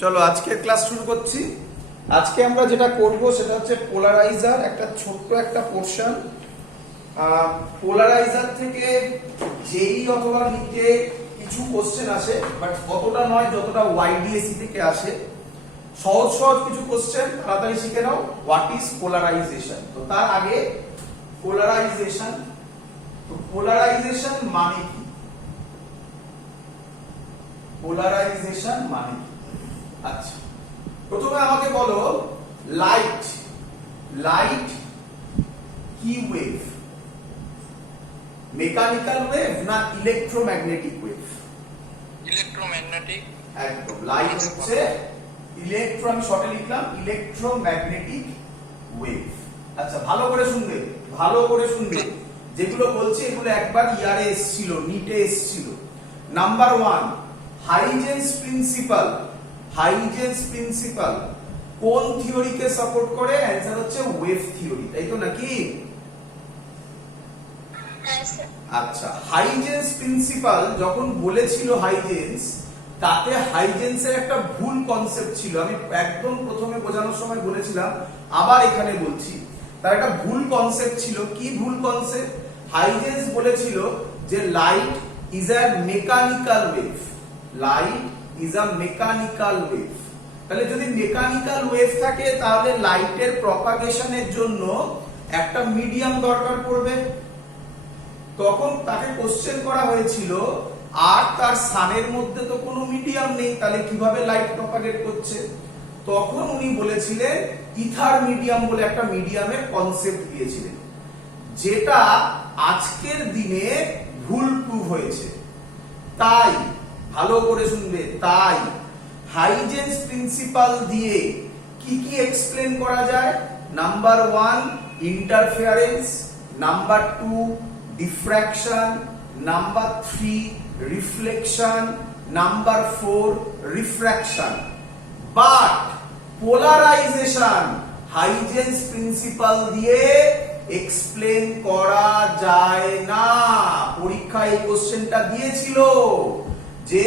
চলো আজকে ক্লাস শুরু করছি। আজকে আমরা যেটা করব সেটা হচ্ছে পোলারাইজার, একটা ছোট্ট একটা পোরশন। পোলারাইজার থেকে যেই অথবা নিতে কিছু কোশ্চেন আসে, বাট অতটা নয় যতটা ওয়াইডিএসি থেকে আসে। সহজ সহজ কিছু কোশ্চেন তাড়াতাড়ি শিখে নাও। What is polarisation? তো তার আগে পোলারাইজেশন, তো পোলারাইজেশন মানে কি? পোলারাইজেশন মানে কি? আচ্ছা, প্রথমে আমাকে বলো লাইট কি ওয়েভ? মেকানিক্যাল ওয়েভ না ইলেকট্রোম্যাগনেটিক ওয়েভ? ইলেকট্রোম্যাগনেটিক। একদম, লাইট হচ্ছে আমি শর্টে লিখলাম ইলেকট্রোম্যাগনেটিক ওয়েভ। আচ্ছা, ভালো করে শুনবে যেগুলো বলছি এগুলো একবার ইয়ারে এসেছিল, নিটে এসেছিল। নাম্বার 1, হাইজেন্স প্রিন্সিপাল কোন থিওরিকে সাপোর্ট করে? অ্যান্সার হচ্ছে ওয়েভ থিওরি, তাই তো নাকি? আচ্ছা, হাইজেন্স প্রিন্সিপাল যখন বলেছিল হাইজেন্স, তাতে হাইজেন্সের একটা ভুল কনসেপ্ট ছিল। আমি একদম প্রথমে বোঝানোর সময় বলেছিলাম, আবার এখানে বলছি, তার একটা ভুল কনসেপ্ট ছিল। কি ভুল কনসেপ্ট? হাইজেন্স বলেছিল যে light is a mechanical wave. তাহলে যদি মেকানিক্যাল ওয়েভ থাকে তাহলে লাইটের প্রপাগেশনের জন্য একটা মিডিয়াম দরকার পড়বে। তখন তাকে কোশ্চেন করা হয়েছিল, আর তার সানের মধ্যে তো কোনো মিডিয়াম নেই, তাহলে কিভাবে লাইট প্রপাগেট করছে? তখন উনি বলেছিলেন ইথার মিডিয়াম বলে একটা মিডিয়ামের কনসেপ্ট দিয়েছিলেন, যেটা আজকের দিনে ভুল প্রুভ হয়েছে। তাই ভালো করে শুনবে, তাই হাইজেন্স প্রিন্সিপাল দিয়ে কি কি এক্সপ্লেন করা যায়? Number 1 interference, number 2 diffraction, number 3 reflection, number 4 refraction. But polarization Huygens principle দিয়ে এক্সপ্লেন করা যায় না। পরীক্ষায় এই কোশ্চেনটা দিয়েছিল যে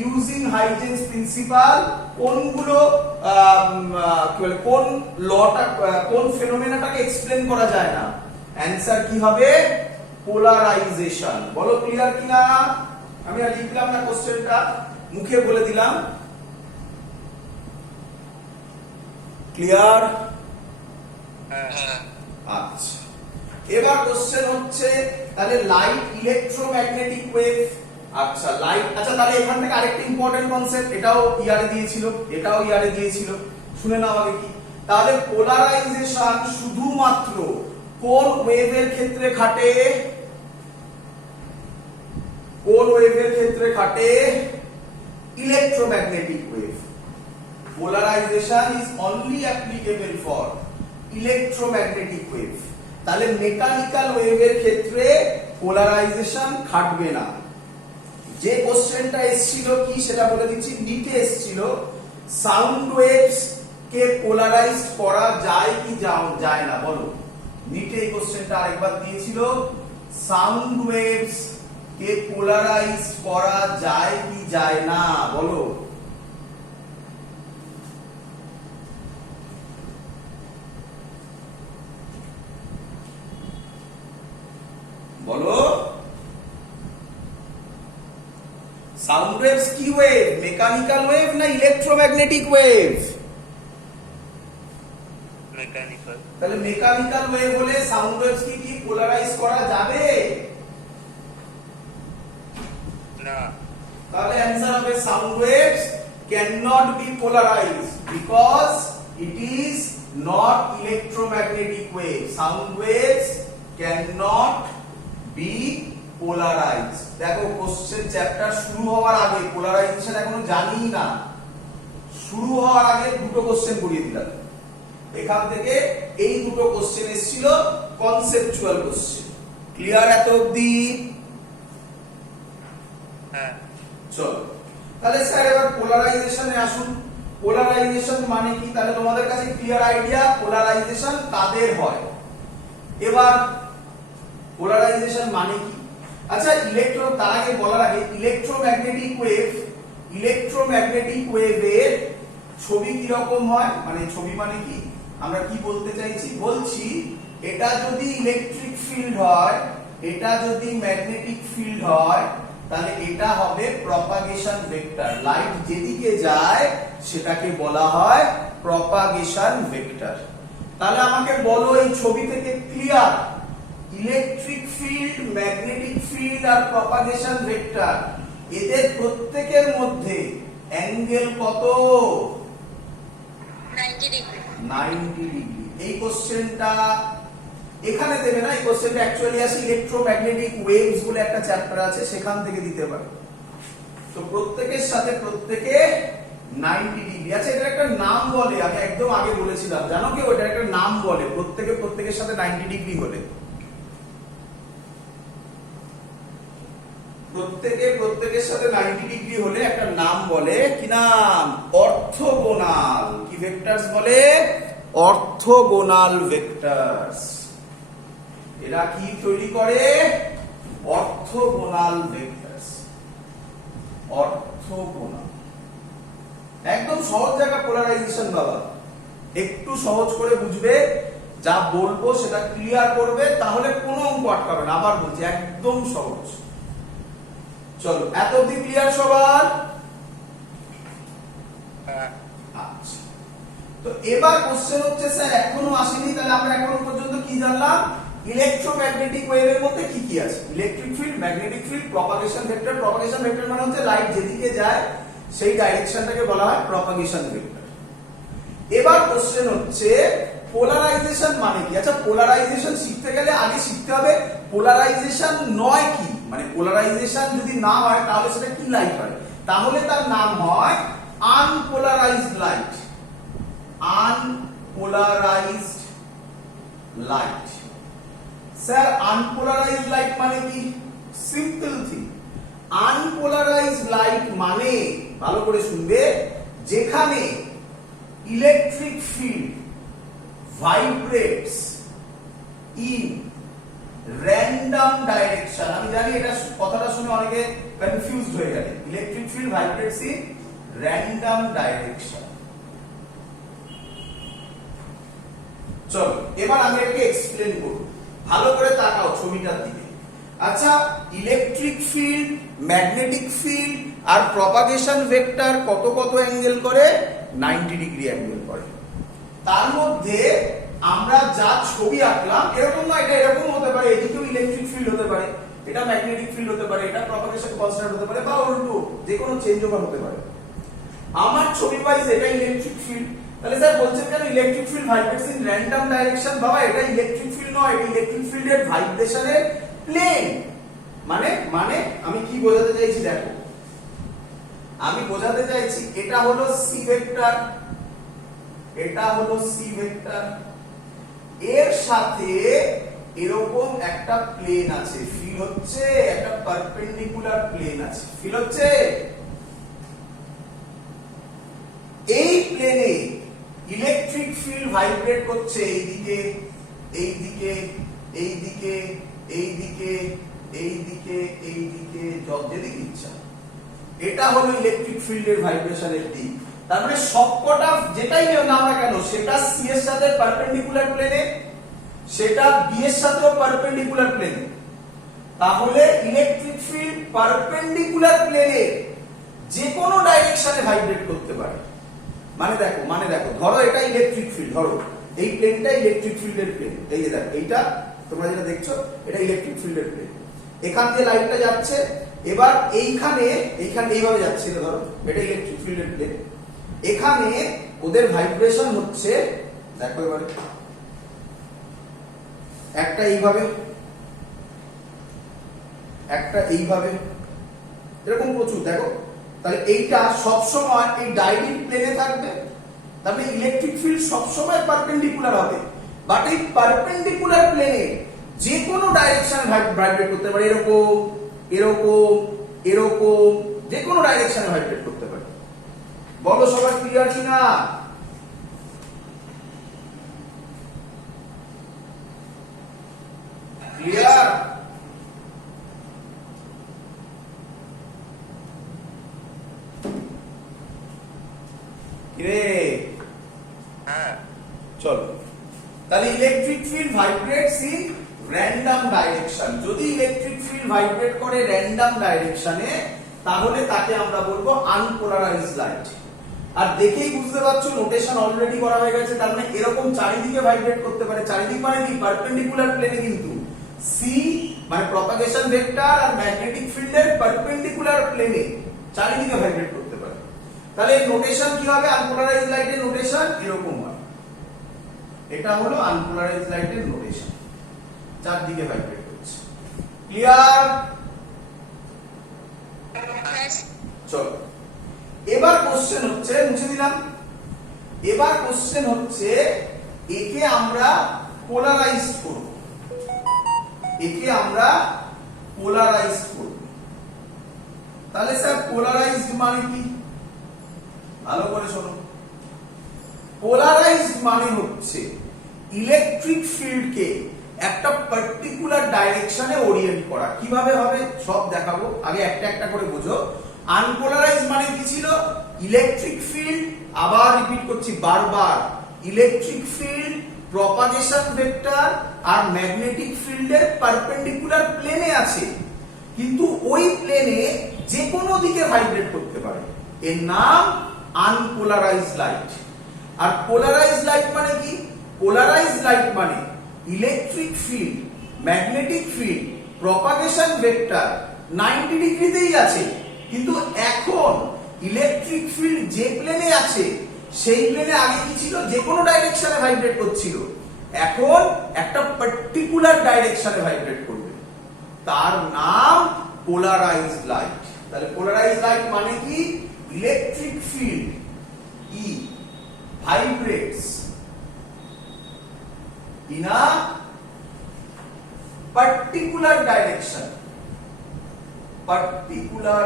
ইউজিং হাইজেন্স প্রিন্সিপাল কোনগুলো কোন লটা, কোন ফেনোমেনাটাকে এক্সপ্লেন করা যায় না। অ্যানসার কি হবে? পোলারাইজেশন। বলো ক্লিয়ার কিনা? আমি আর লিখলাম না, কোশ্চেনটা মুখে বলে দিলাম। ক্লিয়ার? আচ্ছা, এবার কোশ্চেন হচ্ছে তাহলে লাইট ইলেকট্রোম্যাগনেটিক ওয়েভ। আচ্ছা, লাইট, আচ্ছা তাহলে এখান থেকে আরেকটা ইম্পর্টেন্ট কনসেপ্ট, এটাও ইয়ারে দিয়েছিল, শুনে নাও আগে কি। তাহলে পোলারাইজেশন শুধুমাত্র কোন ওয়েভের ক্ষেত্রে খাটে? Electromagnetic wave. Polarization is only applicable for electromagnetic wave. তাহলে মেকানিক্যাল ওয়েভের ক্ষেত্রে পোলারাইজেশন খাটবে না। যে কোশ্চেনটা এসেছিল কি সেটা বলে দিচ্ছি, নিটে এসেছিল, সাউন্ড ওয়েভস কে পোলারাইজ করা যায় কি যায় না? বলো, নিটে এই কোশ্চেনটা আরেকবার দিয়েছিল, সাউন্ড ওয়েভস কে পোলারাইজ করা যায় কি যায় না? বলো। সাউন্ড ওয়েভস কি ওয়েভ? মেকানিক্যাল ওয়েভ না ইলেকট্রোম্যাগনেটিক ওয়েভ? মেকানিক্যাল। তাহলে মেকানিক্যাল ওয়েভ হলে সাউন্ড ওয়েভস কি পোলারাইজ করা যাবে না। তাহলে অ্যানসার হবে sound waves can not be polarised because it is not electromagnetic wave. Sound waves can not be polarise. দেখো, কোশ্চেন চ্যাপ্টার শুরু হওয়ার আগে পোলারাইজেশন এখনো জানি না, শুরু হওয়ার আগে দুটো কোশ্চেন করিয়ে দিলাম। এখান থেকে এই দুটো কোশ্চেন এসেছিল, কনসেপচুয়াল কোশ্চেন। ক্লিয়ার এত অবধি? হ্যাঁ। চলো তাহলে স্যার এবার পোলারাইজেশনে আসুন। পোলারাইজেশন মানে কি? তাহলে তোমাদের কাছে ক্লিয়ার আইডিয়া পোলারাইজেশন কাদের হয়। এবার পোলারাইজেশন মানে কি? আচ্ছা, তার আগে বলার আগে ইলেকট্রোম্যাগনেটিক ওয়েভ ইলেকট্রোম্যাগনেটিক ওয়েভের ছবি কি রকম হয়, মানে ছবি মানে কি আমরা কি বলতে চাইছি, বলছি এটা যদি ইলেকট্রিক ফিল্ড হয়, এটা যদি ম্যাগনেটিক ফিল্ড হয়, তাহলে এটা হবে প্রপাগেশন ভেক্টর। লাইট যেদিকে যায় সেটাকে বলা হয় প্রপাগেশন ভেক্টর। তাহলে আমাকে বলো এই ছবি থেকে clear electric field, magnetic field আর প্রপাগেশন ভেক্টর এদের প্রত্যেকের মধ্যে অ্যাঙ্গেল কত? 90 ডিগ্রি। 90 ডিগ্রি। এই কোশ্চেনটা এখানে দেবে না, এই কোশ্চেনটা অ্যাকচুয়ালি আছে ইলেকট্রোম্যাগনেটিক ওয়েভস বলে একটা চ্যাপ্টার আছে, সেখান থেকে দিতে পারে। তো প্রত্যেকের সাথে প্রত্যেকে 90 ডিগ্রি। আচ্ছা, এটা একটা নাম বলে, আমি একদম আগে বলেছিলাম, জানো কি ওটা একটা নাম বলে, প্রত্যেকের সাথে 90 ডিগ্রি হলে, প্রত্যেকের সাথে 90 ডিগ্রি হলে একটা নাম বলে, কি নাম? অর্থোগোনাল। কি ভেক্টরস বলে? Orthogonal vectors. এরা কি তৈরি করে? Orthogonal vectors. অর্থোগোনাল একদম সহজ জায়গা পোলারাইজেশন বাবা, একটু সহজ করে বুঝবে, যা বলবো সেটা ক্লিয়ার করবে, তাহলে কোনো অঙ্ক আটকাবে না। আবার বলছি একদম সহজ। চলো, এত অবধি ক্লিয়ার সবার? হ্যাঁ। আচ্ছা, তো এবার কোশ্চেন হচ্ছে স্যার এখনো আসেনি, তাহলে আমরা এখনো পর্যন্ত কি জানলাম? ইলেকট্রোম্যাগনেটিক ওয়েভের মধ্যে কি কি আছে? Electric field, magnetic field, propagation vector. Propagation vector মানে হচ্ছে লাইট যেদিকে যায় সেই ডাইরেকশনটাকে বলা হয় প্রপাগেশন ভেক্টর। এবার কোশ্চেন হচ্ছে পোলারাইজেশন মানে কি? আচ্ছা, পোলারাইজেশন শিখতে গেলে আগে শিখতে হবে পোলারাইজেশন নয় কি, মানে পোলারাইজেশন যদি না হয় তাহলে সেটা কি লাইট হয়? তাহলে তার নাম হয় unpolarised light. Unpolarised light. Sir unpolarised light মানে কি? Simple thing. আনপোলারাইজড লাইট মানে, ভালো করে শুনবে, যেখানে electric field vibrates in random direction. আমি জানি এটা কথাটা শুনে অনেকে কনফিউজড হয়ে গেলে। Electric field vibrates in random direction. চলো এবার আমি এটাকে এক্সপ্লেন করব, ভালো করে তাকাও ছবিটার দিকে। আচ্ছা, ইলেকট্রিক ফিল্ড, ম্যাগনেটিক ফিল্ড আর প্রপাগেশন ভেক্টর কত কত অ্যাঙ্গেল করে? 90 ডিগ্রি অ্যাঙ্গেল করে। তার মধ্যে আমরা যা ছবি আঁকলাম এরকম না, এটা এরকম হতে পারে, এদিকেও ইলেকট্রিক ফিল্ড হতে পারে, এটা ম্যাগনেটিক ফিল্ড হতে পারে, এটা প্রপাগেশন কনস্ট্যান্ট হতে পারে, বা উল্টো যে কোনো চেঞ্জ ওভার হতে পারে। আমার ছবি ওয়াইজ এটা ইলেকট্রিক ফিল্ড, তাহলে স্যার বলছেন কেন electric field vibrates in random direction? বাবা, এটা ইলেকট্রিক ফিল্ড নয়, এটা ইলেকট্রিক ফিল্ডের ভাইব্রেশনের প্লেন। মানে আমি কি বোঝাতে চাইছি দেখো, আমি বোঝাতে চাইছি এটা হলো সি ভেক্টর, এটা হলো সি ভেক্টর, এর সাথে এরকম একটা প্লেন আছে, ফিল হচ্ছে একটা পারপেন্ডিকুলার প্লেন আছে, ফিল হচ্ছে। এই প্লেনে ইলেকট্রিক ফিল্ড ভাইব্রেট করছে এইদিকে, এইদিকে, এইদিকে, এইদিকে, এইদিকে, এইদিকে, যেদিকে ইচ্ছা। এটা হলো ইলেকট্রিক ফিল্ডের ভাইব্রেশনের দিক। তার মানে সবকটা যেটাই নাও না কেন, সেটা সি এর সাথে পারপেন্ডিকুলার প্লেনে, সেটা বি এর সাথেও পারপেন্ডিকুলার প্লেনে। তাহলে ইলেকট্রিক ফিল্ড পারপেন্ডিকুলার প্লেনে যে কোনো ডাইরেকশনে ভাইব্রেট করতে পারে। মানে দেখো, ধরো এটা ইলেকট্রিক ফিল্ড, ধরো এই প্লেনটা ইলেকট্রিক ফিল্ডের প্লেন, এই যে দেখো এইটা তোমরা যেটা দেখছো এটা ইলেকট্রিক ফিল্ডের প্লেন, এখান দিয়ে লাইটটা যাচ্ছে, এবার এইখানে এইভাবে যাচ্ছে, ধরো এটা ইলেকট্রিক ফিল্ডের প্লেন, এখানে ওদের ভাইব্রেশন হচ্ছে, দেখো এবারে একটা এইভাবে, একটা এইভাবে, এরকম প্রচুর, দেখো। তাহলে এইটা সবসময় এই ডাইরেক্ট প্লেনে থাকবে, তাহলে ইলেকট্রিক ফিল্ড সবসময় পারপেন্ডিকুলার হবে, বাট এই পারপেন্ডিকুলার প্লেনে যে কোনো ডাইরেকশনে ভাইব্রেট করতে পারে, এরকম, এরকম, এরকম, যে কোনো ডাইরেকশনে ভাইব্রেট করতে পারে। বলো সবার ক্লিয়ার কিনা? ক্লিয়ার? কিরে হ্যাঁ চলো, তাহলে electric field vibrates in random direction. যদি ইলেকট্রিক ফিল্ড ভাইব্রেট করে র্যান্ডম ডাইরেকশনে, তাহলে তাকে আমরা বলবো আনপোলারাইজড লাইট। আর দেখেই বুঝতে পারছো নোটেশন অলরেডি করা হয়ে গেছে, তার মানে এরকম চারিদিকে ভাইব্রেট করতে পারে। চারিদিক মানে কি? পারপেন্ডিকুলার প্লেনে, কিন্তু সি মানে প্রপাগেশন ভেক্টর আর ম্যাগনেটিক ফিল্ডের পারপেন্ডিকুলার প্লেনে চারিদিকে ভাইব্রেট করতে পারে। তাহলে নোটেশন কি হবে? আনপোলারাইজড লাইটের নোটেশন এরকম হয়। এটা হলো আনপোলারাইজড লাইটের নোটেশন, চারদিকে ভাইব্রেট করছে। ক্লিয়ার? চলো, এবার কোশ্চেন হচ্ছে, মুছে দিলাম। এবার কোশ্চেন হচ্ছে একে আমরা পোলারাইজড করব। একে আমরা পোলারাইজড করব। তাহলে স্যার পোলারাইজড মানে কি? ভালো করে শোনো। পোলারাইজড মানে হচ্ছে ইলেকট্রিক ফিল্ডকে একটা পার্টিকুলার ডাইরেকশনে ওরিয়েন্ট করা। কিভাবে হবে সব দেখাবো, আগে একটা একটা করে বুঝো। আনপোলারাইজড মানে কি ছিল? ইলেকট্রিক ফিল্ড, আবার রিপিট করছি বারবার, ইলেকট্রিক ফিল্ড প্রপাগেশন ভেক্টর আর ম্যাগনেটিক ফিল্ডের পারপেন্ডিকুলার প্লেনে আছে, কিন্তু ওই প্লেনে যে কোনো দিকে ভাইব্রেট করতে পারে। এর নাম আনপোলারাইজড লাইট। আর পোলারাইজড লাইট মানে কি? পোলারাইজড লাইট মানে electric field, magnetic field, propagation vector 90 ডিগ্রিতেই আছে, কিন্তু এখন ইলেকট্রিক ফিল্ড যে প্লেনে আছে সেই প্লেনে আগে কি ছিল? যে কোনো ডাইরেকশনে ভাইব্রেট করছিল, এখন একটা পার্টিকুলার ডাইরেকশনে ভাইব্রেট করবে। তার নাম পোলারাইজড লাইট। তাহলে পোলারাইজড লাইট মানে কি? Electric field E vibrates in a particular direction. Particular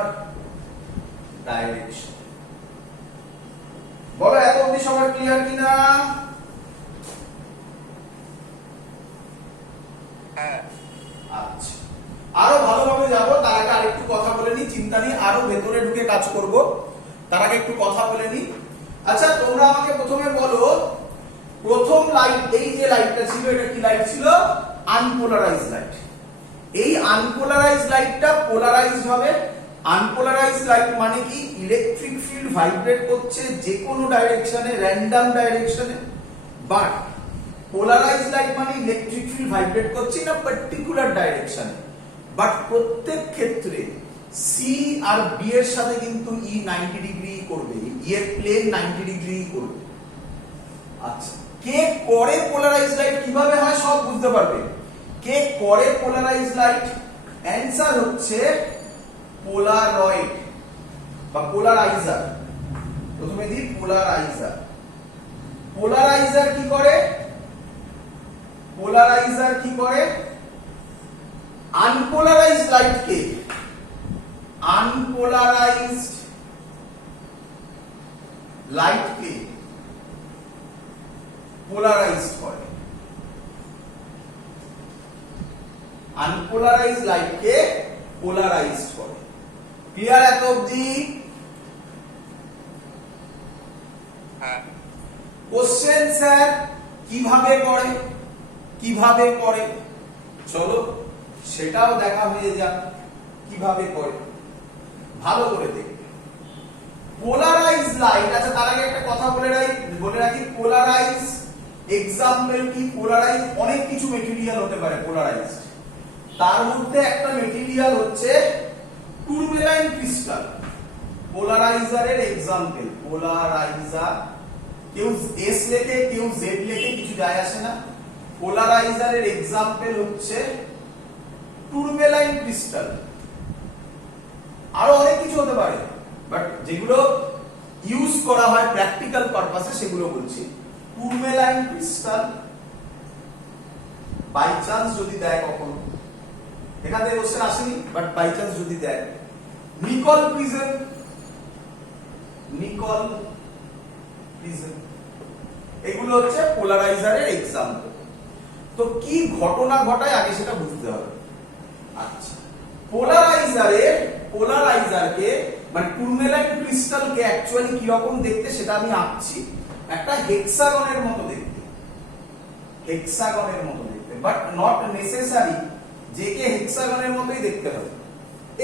direction. বলো এত অবধি সবার ক্লিয়ার কিনা? হ্যাঁ। আচ্ছা, আরো ভালোভাবে যাবো, তার আগে আরেকটু কথা বলে নি, চিন্তা নেই, আরো ভেতরে ঢুকে কাজ করব, তার আগে একটু কথা বলে নি। আচ্ছা, তোমরা আমাকে প্রথমে বলো, প্রথম লাইট, এই যে লাইটটা ছিল, এটা কি লাইট ছিল? Unpolarised light. এই আনপোলারাইজড লাইটটা পোলারাইজড হবে। আনপোলারাইজড লাইট মানে কি? ইলেকট্রিক ফিল্ড ভাইব্রেট করছে যে কোনো ডাইরেকশনে, র্যান্ডম ডাইরেকশনে। বাট পোলারাইজড লাইট মানে ইলেকট্রিক ফিল্ড ভাইব্রেট করছে না পার্টিকুলার ডাইরেকশনে, বাট প্রত্যেক ক্ষেত্রে সি আর বি এর সাথে কিন্তু ই 90 ডিগ্রি করবে, ই এর প্লেন 90 ডিগ্রি করবে। আচ্ছা, কে করে পোলারাইজড লাইট? কিভাবে হয় সব বুঝতে পারবে। কে করে পোলারাইজড লাইট? অ্যানসার হচ্ছে পোলারয়েড বা পোলারাইজার। প্রথমে দিই পোলারাইজার। পোলারাইজার কি করে? পোলারাইজার কি করে? আনপোলারাইজড লাইটকে, আনপোলারাইজড লাইটকে পোলারাইজড করে। আনপোলারাইজড লাইটকে পোলারাইজড করে। ক্লিয়ার এত অবধি? হ্যাঁ। কোশ্চেন স্যার কিভাবে করে? কিভাবে করে চলো সেটাও দেখা হয়ে যাক কিভাবে করে, ভালো করে দেখবে। পোলারাইজড লাইট, আচ্ছা তার আগে একটা কথা বলে রাখি, পোলারাইজ এক্সাম্পল কি? পোলারাইজ অনেক কিছু মেটেরিয়াল হতে পারে পোলারাইজড, তার মধ্যে একটা মেটেরিয়াল হচ্ছে টুরমেলাইন ক্রিস্টাল। পোলারাইজারের এক্সাম্পল, পোলারাইজার, কেউ এস লেখে কেউ জেড লেখে, কিছু যায় আসে না। পোলারাইজারের এক্সাম্পল হচ্ছে টুরমেলাইন ক্রিস্টাল। আরো অনেক কিছু হতে পারে, বাট যেগুলো ইউজ করা হয় প্র্যাকটিক্যাল পারপাসে সেগুলো বলছি। টুরমেলাইন ক্রিস্টাল, বাই চান্স যদি দেয় কখনো, এখান থেকে কোশ্চেন আসেনি, বাট বাই চান্স যদি দেয়। নিকল প্রিজম, নিকল প্রিজম, এগুলো হচ্ছে পোলারাইজারের এক্সাম্পল। তো কি ঘটনা ঘটায় আগে সেটা বুঝতে হবে। আচ্ছা, পোলারাইজারকে মানে টুরমেলাইন ক্রিস্টালকে অ্যাকচুয়ালি কি রকম দেখতে সেটা আমি আঁকছি। একটা হেক্সাগনের মতো দেখতে, হেক্সাগনের মতো দেখতে, বাট নট নেসেসারি যে কে হেক্সাগনের মতোই দেখতে হবে,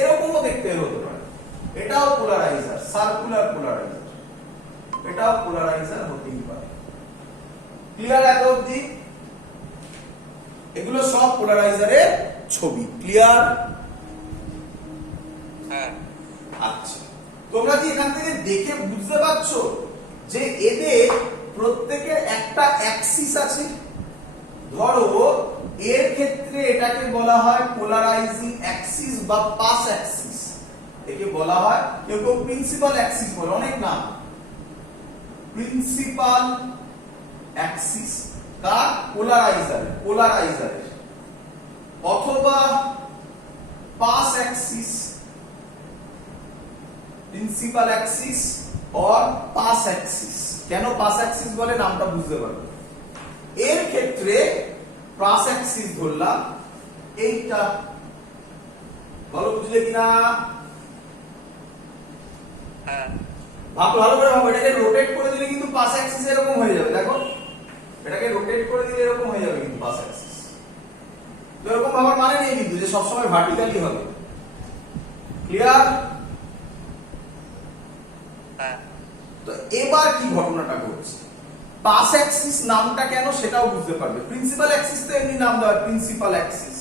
এরকমও দেখতে হতে পারে। এটাও পোলারাইজার, সার্কুলার পোলারাইজার, এটাও পোলারাইজার হতেই পারে। ক্লিয়ার এত অবধি? এগুলো সব পোলারাইজারের ছবি। ক্লিয়ার? হ্যাঁ। আচ্ছা, তোমরা কি এখান থেকে দেখে বুঝতে পারছো যে এদের প্রত্যেকের একটা অ্যাক্সিস আছে? ধরো এর ক্ষেত্রে এটাকে বলা হয় পোলারাইজিং অ্যাক্সিস বা পাস অ্যাক্সিস, একে বলা হয়, কেউ কেউ প্রিন্সিপাল অ্যাক্সিস বলে, অনেক নাম। প্রিন্সিপাল অ্যাক্সিস কার? পোলারাইজারের, অথবা pass Axis, principal Axis or pass Axis. কেন পাস অ্যাক্সিস বলে নামটা বুঝতে পারবে। এর ক্ষেত্রে পাস অ্যাক্সিস ধরলাম এইটা, ভালো বুঝলে কিনা? হ্যাঁ। ভালো করে ভাবো, এটাকে রোটেট করে দিলে কিন্তু পাস অ্যাক্সিস এরকম হয়ে যাবে। দেখো এটাকে রোটেট করে দিলে এরকম হয়ে যাবে কিন্তু পাস অ্যাক্সিস। তো এরকম ভাবার মানে নেই কিন্তু যে সবসময় ভার্টিক্যালি হবে। ক্লিয়ার? হ্যাঁ। তো এবার কি ঘটনাটা ঘটছে, পাস অ্যাক্সিস নামটা কেন সেটাও বুঝতে পারবে। প্রিন্সিপাল অ্যাক্সিস তো এমনি নাম দেওয়া প্রিন্সিপাল অ্যাক্সিস,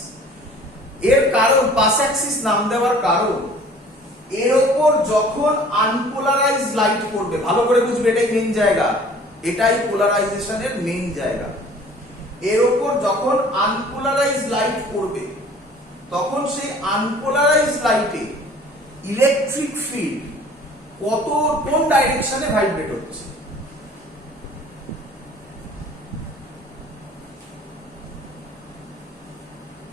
এর কারণ পাস অ্যাক্সিস নাম দেওয়ার কারণ এর উপর যখন আনপোলারাইজ লাইট পড়বে, ভালো করে বুঝবে, এটাই মেইন জায়গা, এটাই পোলারাইজেশনের মেইন জায়গা। এর উপর যখন আনপোলারাইজ লাইট পড়বে তখন সেই আনপোলারাইজ লাইটে ইলেকট্রিক ফিল্ড কোন ডাইরেকশনে ভাইব্রেট হচ্ছে।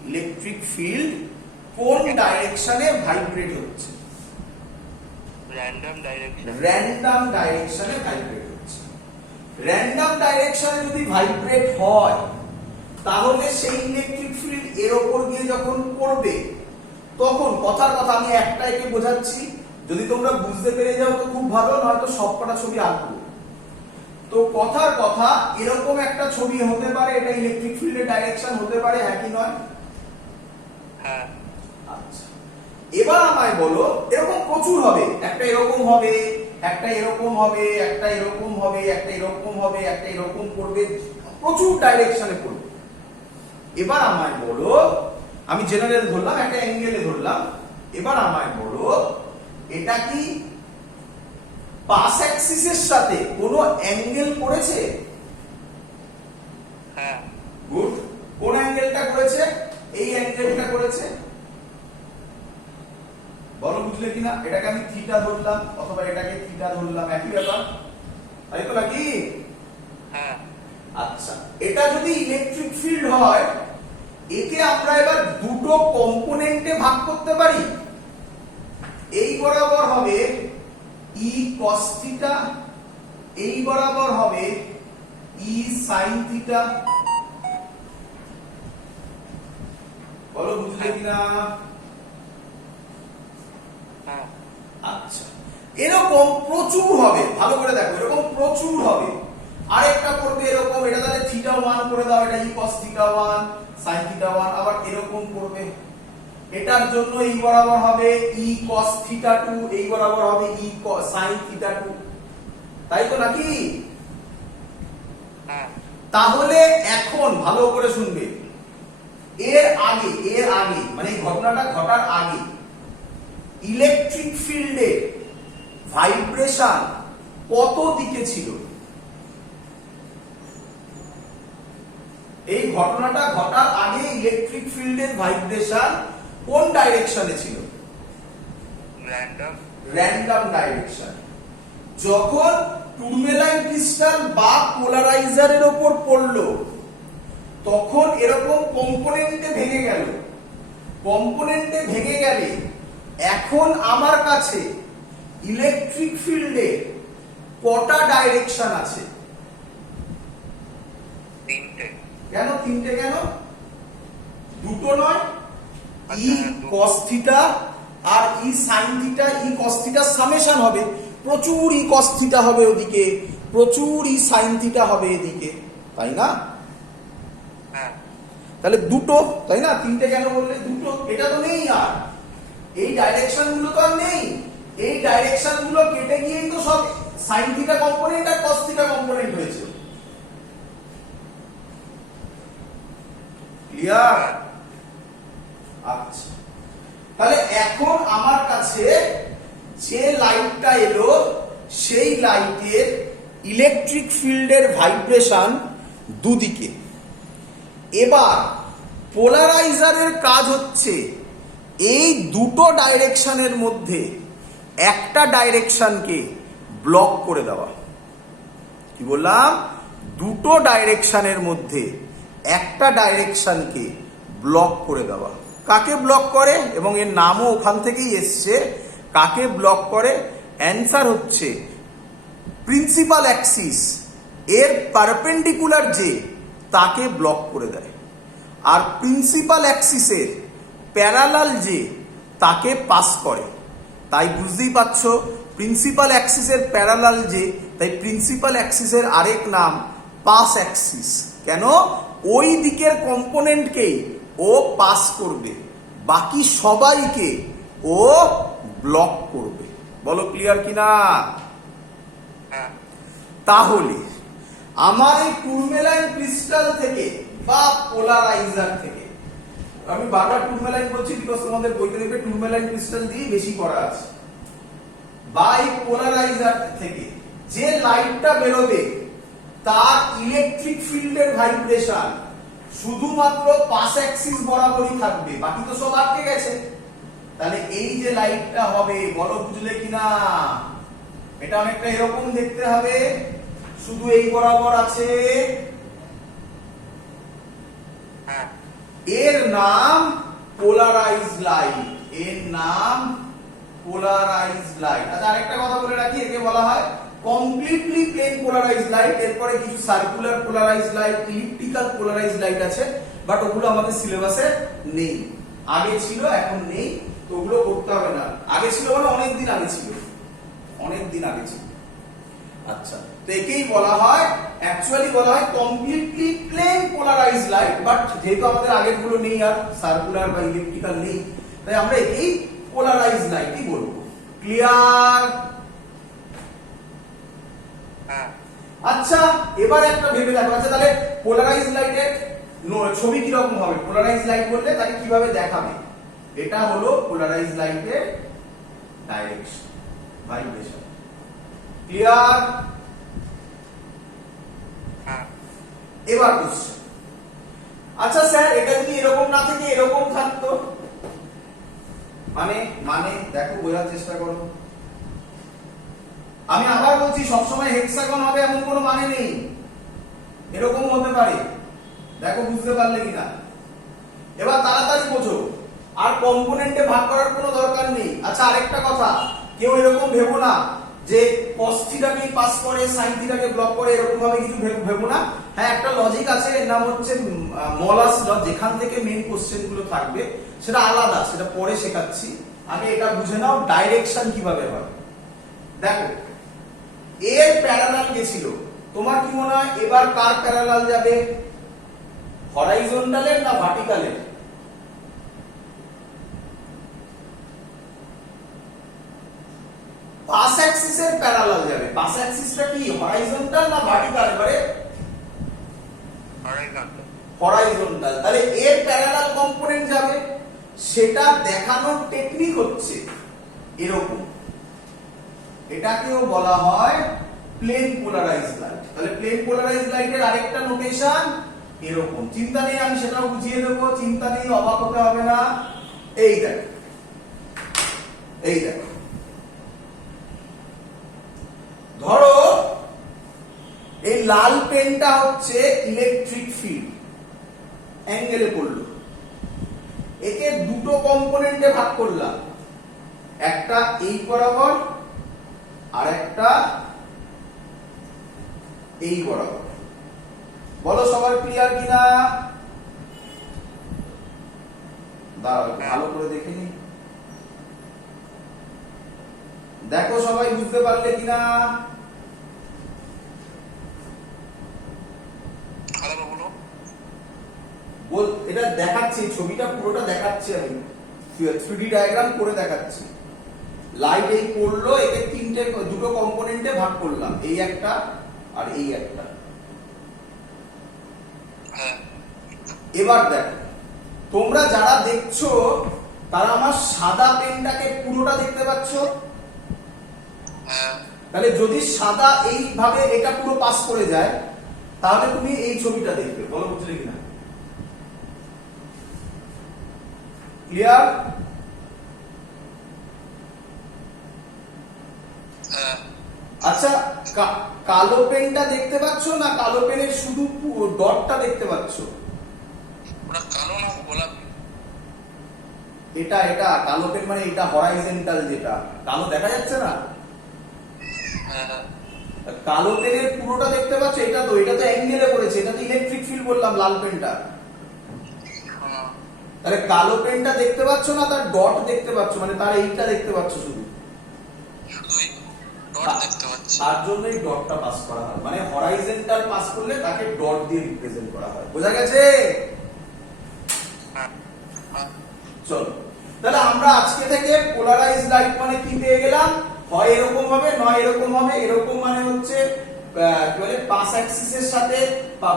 ইলেকট্রিক ফিল্ড কোন ডাইরেকশনে ভাইব্রেট হচ্ছে? Random direction. র্যান্ডম ডাইরেকশনে ভাইব্রেট হচ্ছে। র্যান্ডম ডাইরেকশনে যদি ভাইব্রেট হয় তাহলে সেই ইলেকট্রিক ফিল্ড এর উপর দিয়ে যখন পড়বে তখন, কথার কথা আমি একটা একে বোঝাচ্ছি, যদি তোমরা বুঝতে পেরে যাও তো খুব ভালো, নয়তো সবকটা ছবি আঁকবো। তো কথার কথা এরকম একটা ছবি হতে পারে, এটা ইলেকট্রিক ফিল্ডের ডাইরেকশন হতে পারে, হ্যাঁ কি নয়? হ্যাঁ। আচ্ছা, এবার আমায় বলো, এরকম প্রচুর হবে, একটা এরকম হবে, একটা এরকম হবে, একটা এরকম হবে, একটা এরকম হবে, একটা এরকম করবে, প্রচুর ডাইরেকশনে পড়বে। এবার আমায় বলো, আমি জেনারেল ধরলাম, একটা অ্যাঙ্গেলে ধরলাম, এবার আমায় বলো এটা কি পাস অ্যাক্সিসের সাথে কোনো অ্যাঙ্গেল করেছে? হ্যাঁ। গুড। কোন অ্যাঙ্গেলটা করেছে? এই অ্যাঙ্গেলটা করেছে। বলো বুঝলে কিনা? এটাকে আমি থিটা ধরলাম অথবা এটাকে থিটা ধরলাম, একই ব্যাপার, তাই তো নাকি? হ্যাঁ। আচ্ছা, এটা যদি ইলেকট্রিক ফিল্ড হয় একে আমরা এবার দুটো কম্পোনেন্টে ভাগ করতে পারি। এই বরাবর হবে ই cos থিটা, এই বরাবর হবে ই sin থিটা। বলো বুঝলে কিনা? হ্যাঁ। আচ্ছা, এরকম প্রচুর হবে, ভালো করে দেখো, এরকম প্রচুর হবে। আরেকটা করবে এরকম, এটা তাহলে থিটা 1 করে দাও, এটা ই cos থিটা 1 sin থিটা 1, আবার এরকম করবে, এটার জন্য এই বরাবর হবে ই cos থিটা 2, এই বরাবর হবে ই sin থিটা 2, তাই তো নাকি? হ্যাঁ। তাহলে এখন ভালো করে শুনবে, এর আগে মানে এই ঘটনাটা ঘটার আগে ইলেকট্রিক ফিল্ডে ভাইব্রেশন কত দিকে ছিল? এই ঘটনাটা ঘটার আগে ইলেকট্রিক ফিল্ডের ভাইব্রেশন কোন ডাইরেকশনে ছিল? Random direction. যখন টুরমেলাইন ক্রিস্টাল বা পোলারাইজারের উপর পড়লো তখন এরকম কম্পোনেন্টে ভেঙে গেল, কম্পোনেন্টে ভেঙে গেলে এখন আমার কাছে ইলেকট্রিক ফিল্ডে কটা ডাইরেকশন আছে? তিনটে। কেন তিনটে? কেন দুটো নয়? ই আচ্ছা, cos থিটা আর ই সাইন থিটা ই কস থিটার সামেশন হবে, প্রচুর ই কস থিটা হবে ওদিকে, প্রচুর ই সাইন থিটা হবে এদিকে, তাই না? হ্যাঁ তাহলে দুটো, তাই না? তিনটে কেন বললে? দুটো, এটা তো নেই আর, এই ডাইরেকশন গুলো তো আর নেই, এই ডাইরেকশন গুলো কেটে গিয়েই তো সব সাইন থিটা কম্পোনেন্ট আর কস থিটা কম্পোনেন্ট হয়েছে। ক্লিয়ার? আচ্ছা, তাহলে এখন আমার কাছে যে লাইটটা এলো সেই লাইটের ইলেকট্রিক ফিল্ডের ভাইব্রেশন দুদিকে। এবার পোলারাইজারের কাজ হচ্ছে এই দুটো ডাইরেকশনের মধ্যে একটা ডাইরেকশনকে ব্লক করে দেওয়া। কি বললাম? দুটো ডাইরেকশনের মধ্যে একটা ডাইরেকশনকে ব্লক করে দেওয়া। কাকে ব্লক করে? এবং এর নামও ওখান থেকেই এসছে। কাকে ব্লক করে? অ্যান্সার হচ্ছে প্রিন্সিপাল অ্যাক্সিস এর পারপেন্ডিকুলার যে তাকে ব্লক করে দেয়, আর প্রিন্সিপাল অ্যাক্সিসের প্যারালাল যে তাকে পাস করে। তাই বুঝতেই পারছ প্রিন্সিপাল অ্যাক্সিসের প্যারালাল যে, তাই প্রিন্সিপাল অ্যাক্সিসের আরেক নাম পাস অ্যাক্সিস। কেন? ওই দিকের কম্পোনেন্টকেই ও পাস করবে, বাকি সবাইকে ও ব্লক করবে। বলো ক্লিয়ার কিনা? হ্যাঁ তাহলে আমার এই টুরমেলাইন ক্রিস্টাল থেকে বা পোলারাইজার থেকে, আমি বারবার টুরমেলাইন বলছি বিকজ তোমাদের বইতে দেখবে টুরমেলাইন ক্রিস্টাল দিয়ে বেশি করা আছে, বা এই পোলারাইজার থেকে যে লাইটটা বেরোবে তার ইলেকট্রিক ফিল্ডের ভাইব্রেশন শুধুমাত্র পাস অ্যাক্সিস বরাবরই থাকবে, বাকি তো সব আটকে গেছে। তাহলে এই যে লাইটটা হবে, বলো বুঝলে কিনা? এটা অনেকটা এরকম দেখতে হবে, শুধু এই বরাবর আছে। হ্যাঁ এর নাম পোলারাইজড লাইট, এর নাম পোলারাইজড লাইট। আচ্ছা, আরেকটা কথা বলে রাখি, একে বলা হয় কমপ্লিটলি প্লেন পোলারাইজড লাইট। এরপরে কিছু circular polarized light, elliptical polarized light আছে, বাট ওগুলো আমাদের সিলেবাসে নেই। আগে ছিল, এখন নেই, তো ওগুলো করতে হবে না। আগে ছিল মানে অনেক দিন আগে ছিল, অনেক দিন আগে ছিল। আচ্ছা, তো একেই বলা হয়, অ্যাকচুয়ালি বলা হয় completely plane polarised light, but যেহেতু আমাদের আগের গুলো নেই আর সার্কুলার বা ইলেকট্রিক্যাল নেই, তাই আমরা একেই পোলারাইজড লাইটই বলবো। ক্লিয়ার? হ্যাঁ আচ্ছা, এবার একটা ভেবে দেখো। আচ্ছা, তাহলে পোলারাইজড লাইটের ছবি কিরকম হবে? পোলারাইজড লাইট বললে তাকে কিভাবে দেখাবে? এটা হলো পোলারাইজড লাইটের ডাইরেকশন, ভাইব্রেশন। ক্লিয়ার? হ্যাঁ এবার কোশ্চেন, আচ্ছা স্যার এটা যদি এরকম না থেকে এরকম থাকতো, মানে মানে দেখো, বোঝার চেষ্টা করো। আমি আবার বলছি, সবসময় হেক্সাগন হবে এমন কোনো মানে নেই, এরকম হতে পারে। দেখো বুঝতে পারলে কিনা? এবার তাড়াতাড়ি বোঝো, আর কম্পোনেন্টে ভাগ করার কোনো দরকার নেই। আচ্ছা, আরেকটা কথা, কেউ এরকম ভেবো না যে cos থিটাকে পাস করে sin থিটাকে ব্লক করে, এরকম ভাবে কিছু ভেবো না। হ্যাঁ, একটা লজিক আছে, এর নাম হচ্ছে মলাস ল, যেখান থেকে মেইন কোশ্চেন গুলো থাকবে সেটা আলাদা, সেটা পরে শেখাচ্ছি। আগে এটা বুঝে নাও ডাইরেকশন কিভাবে হয়। দেখো, এর প্যারালাল গেছিল, তোমার কি মনে হয় এবার কার প্যারালাল যাবে? হরাইজন্টালের না ভার্টিক্যালের? পাস অ্যাক্সিসের প্যারালাল যাবে। পাস অ্যাক্সিসটা কি হরাইজন্টাল না ভার্টিক্যাল? এবারে হরাইজন্টাল। হরাইজন্টাল, তাহলে এর প্যারালাল কম্পোনেন্ট যাবে। সেটা দেখানোর টেকনিক হচ্ছে এরকম, এটাকেও বলা হয় প্লেন পোলারাইজড লাইট। তাহলে প্লেন পোলারাইজড লাইটের আরেকটা নোটেশন এরকম। চিন্তা নেই, আমি সেটাও বুঝিয়ে দেবো, চিন্তা নেই, অবাক হতে হবে না। এই দেখো, এই দেখো, ধরো এই লাল পেনটা হচ্ছে ইলেকট্রিক ফিল্ড, অ্যাঙ্গেলে পড়লো, একে দুটো কম্পোনেন্টে ভাগ করলাম, একটা এই বরাবর আর একটা এই বরাবর। বলো সবার ক্লিয়ার কিনা? দাঁড়াও ভালো করে দেখে নি। দেখো সবাই বুঝতে পারলে কিনা? এটা দেখাচ্ছি, ছবিটা পুরোটা দেখাচ্ছি, আমি 3D ডায়াগ্রাম করে দেখাচ্ছি। লাইট এই পড়লো, একে দুটো কম্পোনেন্টে ভাগ করলাম, এই একটা আর এই একটা। এবার দেখো, তোমরা যারা দেখছো তারা আমার সাদা পেনটাকে পুরোটা দেখতে পাচ্ছ? তাহলে যদি সাদা এইভাবে এটা পুরো পাস করে যায়, তাহলে তুমি এই ছবিটা দেখবে। বলো বুঝলে কিনা? ক্লিয়ার? আচ্ছা, কালো পেনটা দেখতে পাচ্ছ না কালো পেনের শুধু ডটটা দেখতে পাচ্ছ? ওটা কালো না গোলাপি? এটা এটা কালো পেন মানে এটা হরাইজন্টাল, যেটা কালো দেখা যাচ্ছে না। কালো পেনের পুরোটা দেখতে পাচ্ছ? এটা তো অ্যাঙ্গেলে পড়েছে, এটা তো ইলেকট্রিক ফিল্ড বললাম লাল পেনটা। তাহলে কালো পেনটা দেখতে পাচ্ছ না, তার ডট দেখতে পাচ্ছ, মানে তার এইটা দেখতে পাচ্ছ শুধু। তার জন্যই ডটটা পাস করা হয়, মানে হরাইজন্টাল পাস করলে তাকে ডট দিয়ে রিপ্রেজেন্ট করা হয়। বোঝা গেছে? চলো, তাহলে আমরা আজকে থেকে পোলারাইজ লাইট মানে কি পেয়ে গেলাম? হয় এরকম হবে, নয় এরকম হবে। এরকম মানে হচ্ছে কি বলে, পাস অ্যাক্সিসের সাথে,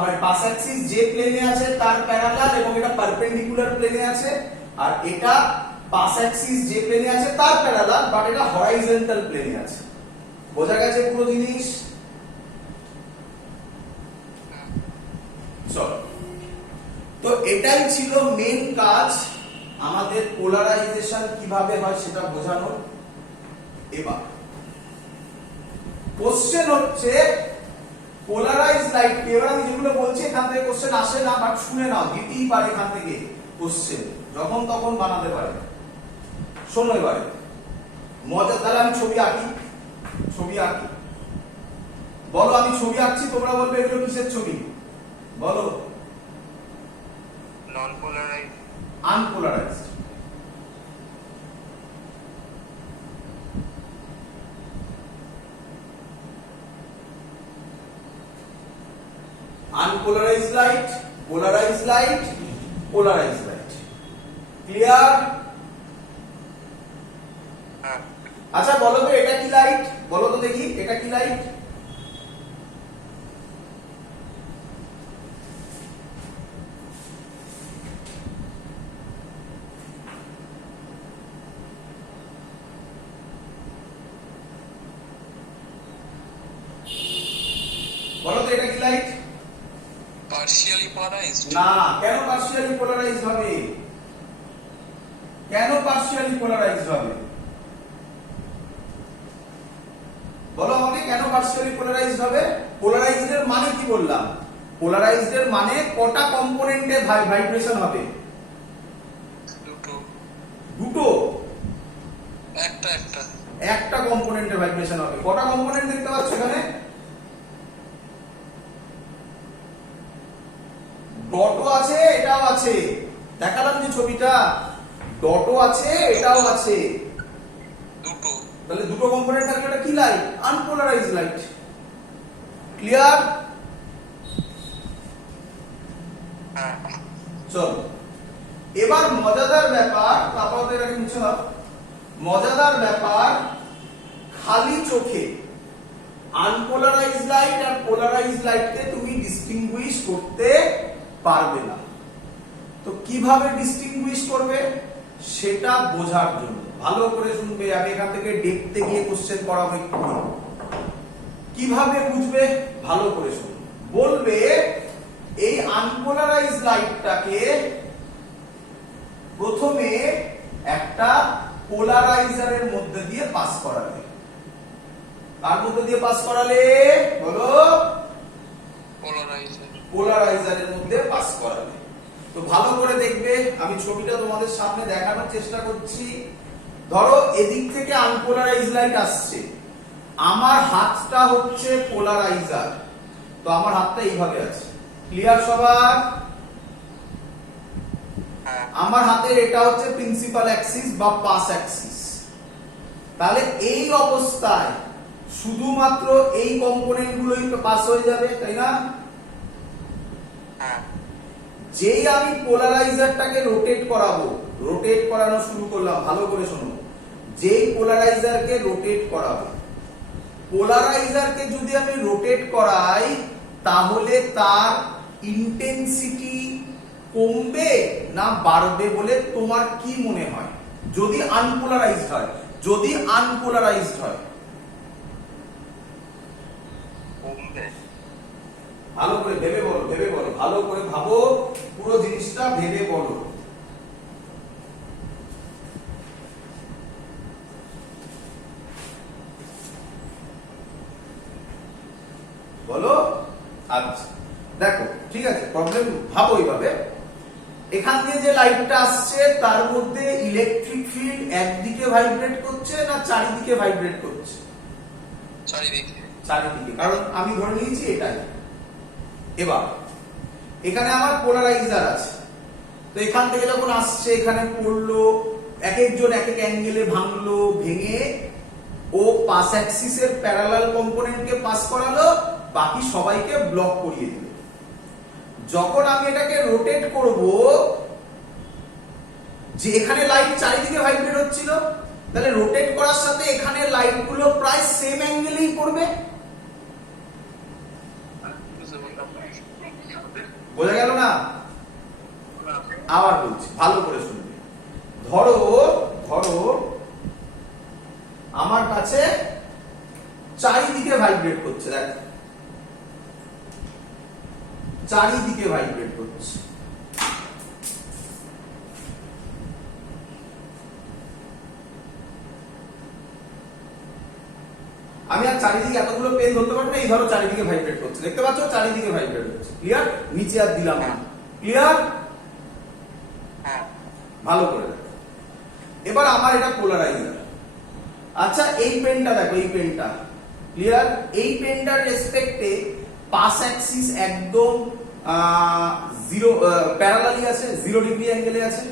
মানে পাস অ্যাক্সিস যে প্লেনে আছে তার প্যারালাল এবং এটা পারপেন্ডিকুলার প্লেনে আছে, আর এটা পাস অ্যাক্সিস যে প্লেনে আছে তার প্যারালাল, বাট এটা হরাইজন্টাল প্লেনে আছে। বোঝা গেছে পুরো জিনিস? চলো, তো এটাই ছিল মেন কাজ আমাদের, পোলারাইজেশন কিভাবে হয় সেটা বোঝানো। এবার কোশ্চেন হচ্ছে পোলারাইজ লাইট, এবার আমি যেগুলো বলছি এখান থেকে কোশ্চেন আসে না, বাট শুনে নাও, দিতেই পারে এখান থেকে কোশ্চেন, যখন তখন বানাতে পারে। শোনো এবারে মজা, তাহলে আমি ছবি আঁকি। বলো, আমি ছবি আঁকছি, তোমরা বলবে এগুলো কিসের ছবি? বলো। Non polarize, unpolarized. Unpolarized light, polarized light, polarized light. Clear? আচ্ছা বলো তো এটা কি লাইট? বলো তো দেখি এটা কি লাইট? বলো তো এটা কি লাইট? Partially polarised. না, কেন পার্শিয়ালি পোলারাইজড হবে? কেন পার্শিয়ালি পোলারাইজড হবে? বলো আমাকে, কেন পার্শিয়ালি পোলারাইজড হবে? পোলারাইজড এর মানে কি বললাম? পোলারাইজড এর মানে কটা কম্পোনেন্টে ভাইব্রেশন হবে? দুটো। একটা কম্পোনেন্টে ভাইব্রেশন হবে। কটা কম্পোনেন্ট দেখতে পাচ্ছ এখানে? ডটও আছে, এটাও আছে। দেখালাম যে ছবিটা, ডটও আছে, এটাও আছে। দুটো। তাহলে দুটো কম্পোনেন্ট থাকলে এটা কি লাইট? Unpolarised light. ক্লিয়ার? চলো, এবার মজাদার ব্যাপার, আপাতত এটাকে মুছে দাও। মজাদার ব্যাপার, খালি চোখে আনপোলারাইজড লাইট আর পোলারাইজড লাইটকে তুমি ডিস্টিংগুইশ করতে পারবে না। তো কিভাবে ডিস্টিংগুইশ করবে সেটা বোঝার জন্য ভালো করে শুনবে। আমি এখান থেকে ডেপথে গিয়ে কোশ্চেন করাবো একটু। কিভাবে বুঝবে ভালো করে শুনুন। বলবে এই আনপোলারাইজড লাইটটাকে প্রথমে একটা পোলারাইজারের মধ্যে দিয়ে পাস করালে। কার মধ্যে দিয়ে পাস করালে? বলো। পোলারাইজারের মধ্যে পাস করালে। তো ভালো করে দেখবে, আমি ছবিটা তোমাদের সামনে দেখানোর চেষ্টা করছি। ধরো এদিক থেকে আনপোলারাইজড লাইট আসছে, আমার হাতটা হচ্ছে পোলারাইজার, তো আমার হাতটা এইভাবে আছে। ক্লিয়ার সবার? আমার হাতের এটা হচ্ছে প্রিন্সিপাল অ্যাক্সিস বা পাস অ্যাক্সিস। তাহলে এই অবস্থায় শুধুমাত্র এই কম্পোনেন্ট গুলোই পাস হয়ে যাবে, তাই না? হ্যাঁ যেই আমি পোলারাইজারটাকে রোটেট করাবো, রোটেট করানো শুরু করলাম, ভালো করে শোনো, যেই পোলারাইজারকে রোটেট করাবো, পোলারাইজারকে যদি আমি রোটেট করাই তাহলে তার ইন্টেন্সিটি কমবে না বাড়বে বলে তোমার কি মনে হয়? যদি আনপোলারাইজড হয়, যদি আনপোলারাইজড হয়, কমবে। ভালো করে ভেবে বলো, ভেবে বলো, ভালো করে ভাবো, পুরো জিনিসটা ভেবে বলো। বলো। আচ্ছা দেখো, ঠিক আছে, প্রবলেম ভাবো এইভাবে। এখান দিয়ে যে লাইটটা আসছে তার মধ্যে ইলেকট্রিক ফিল্ড একদিকে ভাইব্রেট করছে না চারিদিকে ভাইব্রেট করছে? চারিদিকে। চারিদিকে, কারণ আমি ধরে নিয়েছি এটাই। এবার এখানে আমার পোলারাইজার আছে, তো এখান থেকে যখন আসছে এখানে পড়লো, এক একজন এক এক অ্যাঙ্গেলে ভাঙলো, ভেঙে ও পাস অ্যাক্সিসের প্যারালাল কম্পোনেন্টকে পাস করালো, বাকি সবাইকে ব্লক করিয়ে দিল। যখন আমি এটাকে রোটেট করব, যে এখানে লাইট চারিদিকে ভাইব্রেট হচ্ছিল, তাহলে রোটেট করার সাথে এখানে লাইট গুলো প্রায় সেম অ্যাঙ্গেলেই পড়বে। বোঝা গেল না? আবার বলছি, ভালো করে শুনবে। ধরো ধরো আমার কাছে চারিদিকে ভাইব্রেট করছে, দেখ চারিদিকে ভাইব্রেট করছে। আমি আর চারিদিকে এতগুলো পেন ধরতে পারবো না, এই ধরো চারিদিকে ভাইব্রেট করছে, দেখতে পাচ্ছ চারিদিকে ভাইব্রেট হচ্ছে, ক্লিয়ার? নিচে আর দিলাম না, ক্লিয়ার? ভালো করে দেখো। এবার আমার এটা পোলারাইজার। আচ্ছা এই পেনটা দেখো, এই পেনটা ক্লিয়ার? এই পেনটার রেসপেক্টে পাস অ্যাক্সিস একদম জিরো প্যারালালি আছে, 0 ডিগ্রি অ্যাঙ্গেলে আছে।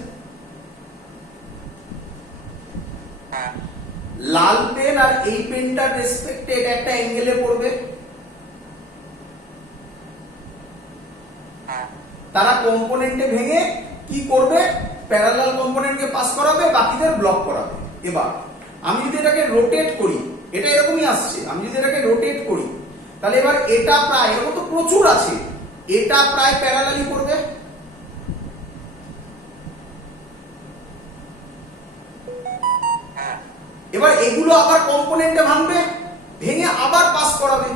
লাল পেন আর এই পেনটার রেসপেক্টে এটা একটা অ্যাঙ্গেলে পড়বে। তারা কম্পোনেন্টে ভেঙে কি করবে? প্যারালাল কম্পোনেন্টকে পাস করাবে, বাকিদের ব্লক করাবে। এবার আমি যদি এটাকে রোটেট করি, এটা এরকমই আসছে, আমি যদি এটাকে রোটেট করি তাহলে এবার এটা প্রায়, এরকম তো প্রচুর আছে, এটা প্রায় প্যারালালি পড়বে। এবার এগুলো আবার কম্পোনেন্টে ভাঙবে, ভেঙে আবার পাস করাবে।